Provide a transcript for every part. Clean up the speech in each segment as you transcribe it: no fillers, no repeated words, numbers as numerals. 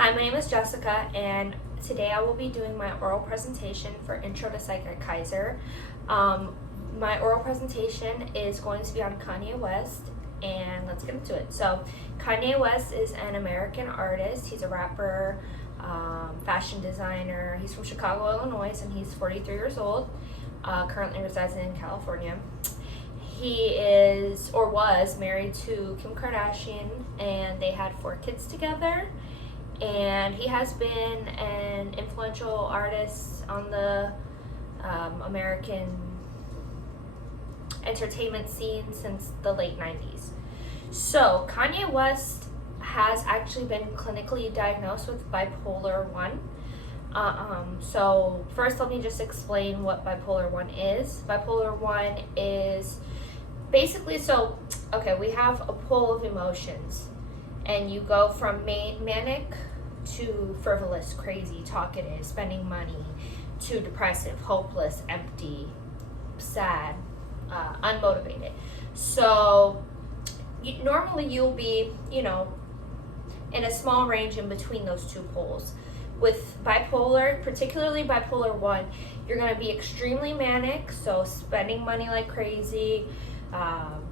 Hi, my name is Jessica, and today I will be doing my oral presentation for Intro to Psych at Keiser. My oral presentation is going to be on Kanye West, and let's get into it. So, Kanye West is an American artist. He's a rapper, fashion designer. He's from Chicago, Illinois, and he's 43 years old, currently resides in California. He is, or was, married to Kim Kardashian, and they had 4 kids together. And he has been an influential artist on the American entertainment scene since the late 90s. So Kanye West has actually been clinically diagnosed with bipolar 1. So first let me just explain what bipolar 1 is. Bipolar 1 is basically, we have a pool of emotions, and you go from manic to frivolous, crazy, talkative, spending money, to depressive, hopeless, empty, sad, unmotivated. So normally you'll be, in a small range in between those two poles. With bipolar, particularly bipolar 1, you're going to be extremely manic, so spending money like crazy,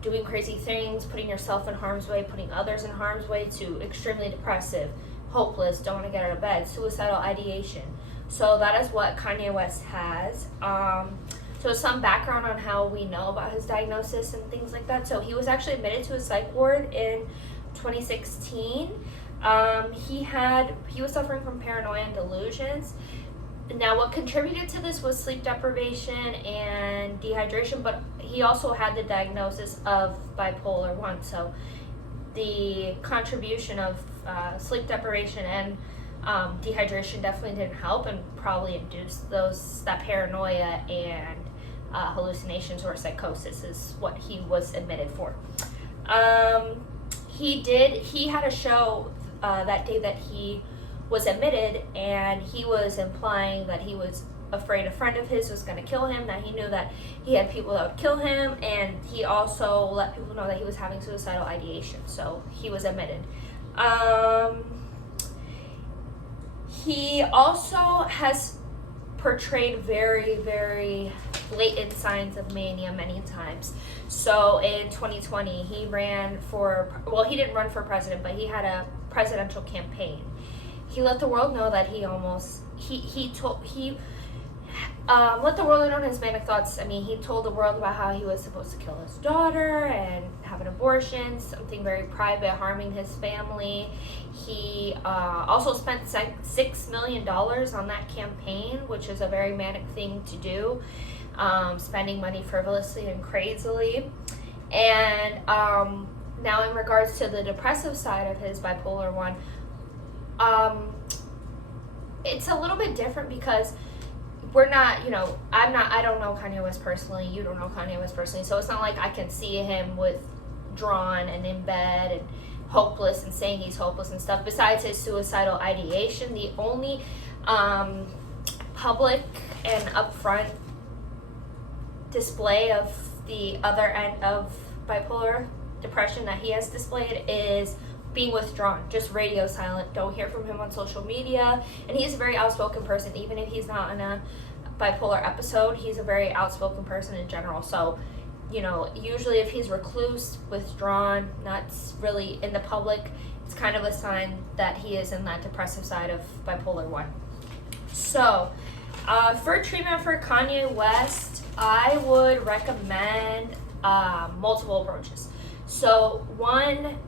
doing crazy things, putting yourself in harm's way, putting others in harm's way, to extremely depressive, hopeless, don't want to get out of bed, suicidal ideation. So that is what Kanye West has. So some background on how we know about his diagnosis and things like that. So he was actually admitted to a psych ward in 2016. He was suffering from paranoia and delusions. Now, what contributed to this was sleep deprivation and dehydration, but he also had the diagnosis of bipolar 1. So the contribution of sleep deprivation and dehydration definitely didn't help, and probably induced that paranoia and hallucinations or psychosis is what he was admitted for. He had a show that day that he was admitted, and he was implying that he was afraid a friend of his was going to kill him, that he knew that he had people that would kill him, and he also let people know that he was having suicidal ideation. So he was admitted. He also has portrayed very, very blatant signs of mania many times. So in 2020, he ran for, he didn't run for president, but he had a presidential campaign. He let the world know that he let the world in on his manic thoughts. I mean, he told the world about how he was supposed to kill his daughter and have an abortion, something very private, harming his family. He also spent $6 million on that campaign, which is a very manic thing to do, spending money frivolously and crazily. And now in regards to the depressive side of his bipolar 1, it's a little bit different because we're not, I don't know Kanye West personally, you don't know Kanye West personally, so it's not like I can see him withdrawn and in bed and hopeless and saying he's hopeless and stuff. Besides his suicidal ideation, the only public and upfront display of the other end of bipolar depression that he has displayed is being withdrawn, just radio silent, don't hear from him on social media. And he's a very outspoken person, even if he's not in a bipolar episode, he's a very outspoken person in general. So usually if he's recluse, withdrawn, not really in the public, it's kind of a sign that he is in that depressive side of bipolar 1. So for treatment for Kanye West, I would recommend multiple approaches. So one,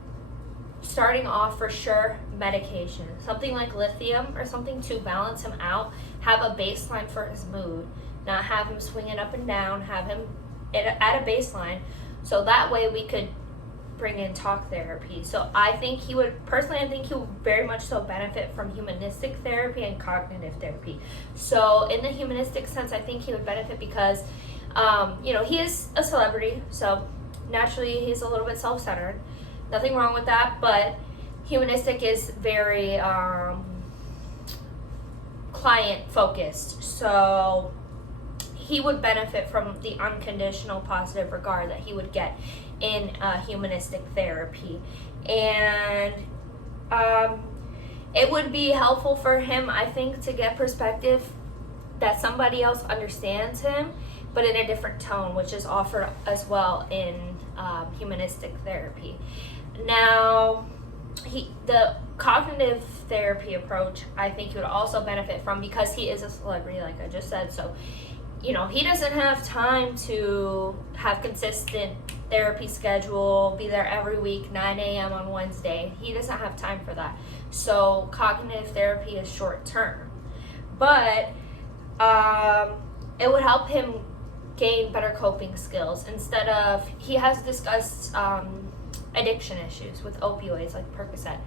starting off for sure, medication, something like lithium or something to balance him out, have a baseline for his mood, not have him swinging up and down, have him at a baseline. So that way we could bring in talk therapy. So I think he would very much so benefit from humanistic therapy and cognitive therapy. So in the humanistic sense, I think he would benefit because he is a celebrity, so naturally he's a little bit self-centered. Nothing wrong with that, but humanistic is very client-focused. So he would benefit from the unconditional positive regard that he would get in humanistic therapy. And it would be helpful for him, I think, to get perspective that somebody else understands him, but in a different tone, which is offered as well in humanistic therapy. Now, the cognitive therapy approach, I think he would also benefit from, because he is a celebrity, like I just said. So, you know, he doesn't have time to have consistent therapy schedule, be there every week, 9 a.m. on Wednesday. He doesn't have time for that. So cognitive therapy is short term. But it would help him gain better coping skills. Instead of, he has discussed addiction issues with opioids like Percocet.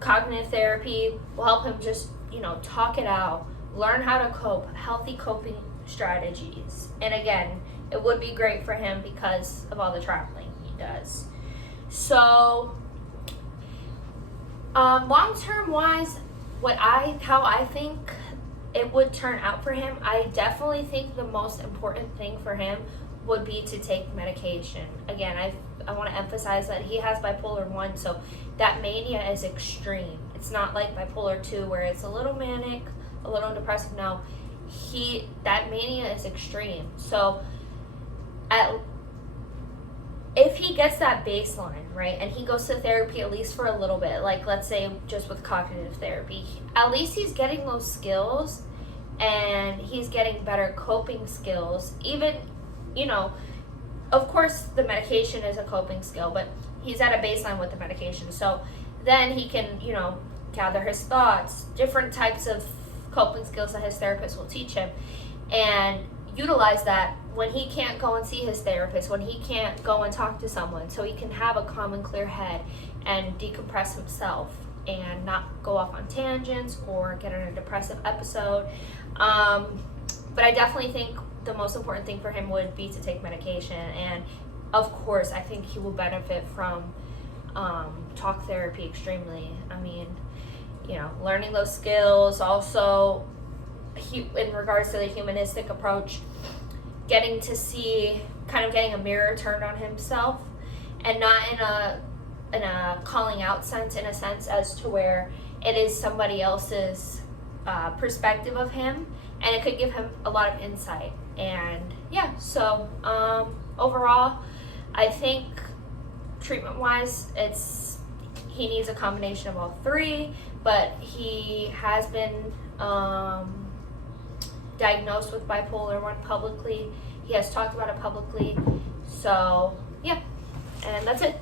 Cognitive therapy will help him just, you know, talk it out, learn how to cope, healthy coping strategies. And again, it would be great for him because of all the traveling he does. So long-term wise, how I think it would turn out for him, I definitely think the most important thing for him would be to take medication. Again, I want to emphasize that he has bipolar 1, so that mania is extreme. It's not like bipolar 2 where it's a little manic, a little depressive. No, that mania is extreme. So if he gets that baseline, right, and he goes to therapy at least for a little bit, like let's say just with cognitive therapy, at least he's getting those skills and he's getting better coping skills. Even, you know, of course the medication is a coping skill, but he's at a baseline with the medication. So then he can, you know, gather his thoughts, different types of coping skills that his therapist will teach him, and utilize that when he can't go and see his therapist, when he can't go and talk to someone, so he can have a calm and clear head and decompress himself and not go off on tangents or get in a depressive episode. But I definitely think the most important thing for him would be to take medication. And of course, I think he will benefit from talk therapy extremely. I mean, you know, learning those skills. Also, in regards to the humanistic approach, getting to see, kind of getting a mirror turned on himself, and not in a calling out sense, in a sense as to where it is somebody else's perspective of him, and it could give him a lot of insight. And yeah, so overall, I think treatment wise, he needs a combination of all three, but he has been diagnosed with bipolar 1 publicly. He has talked about it publicly. So yeah, and that's it.